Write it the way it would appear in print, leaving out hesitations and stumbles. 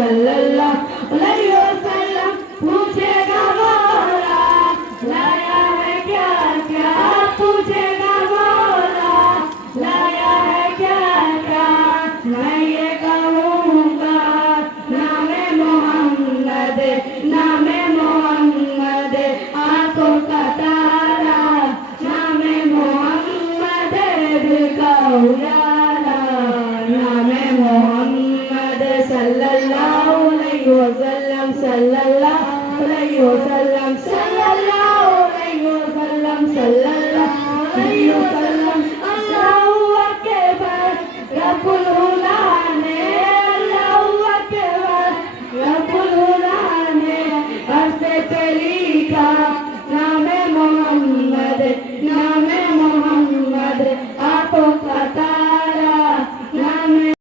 सल्लल्लाहु अलैहि वसल्लम पूछेगा मौला लाया है क्या क्या पूछेगा मौला लाया है क्या क्या मैं ये कहूँगा नामे मोहम्मद नामे मोहम्मद आंखों का तारा नामे मोहम्मद दिल का उजाला नामे मोहम्मद सल्लल्लाहु अलैहि वसल्लम सल्लल्लाहु अलैहि वसल्लम